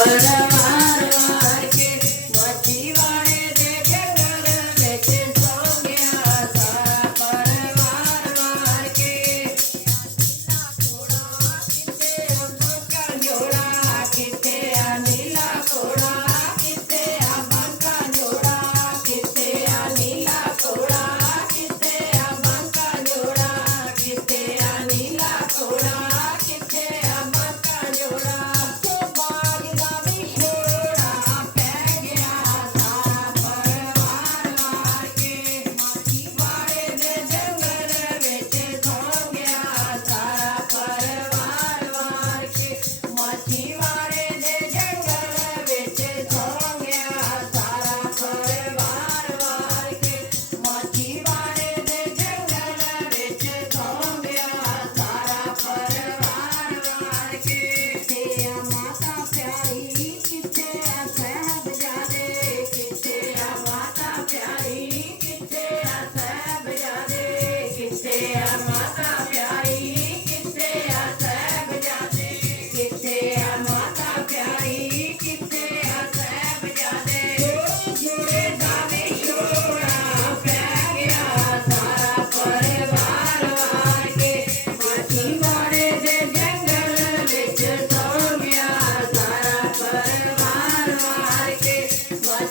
What am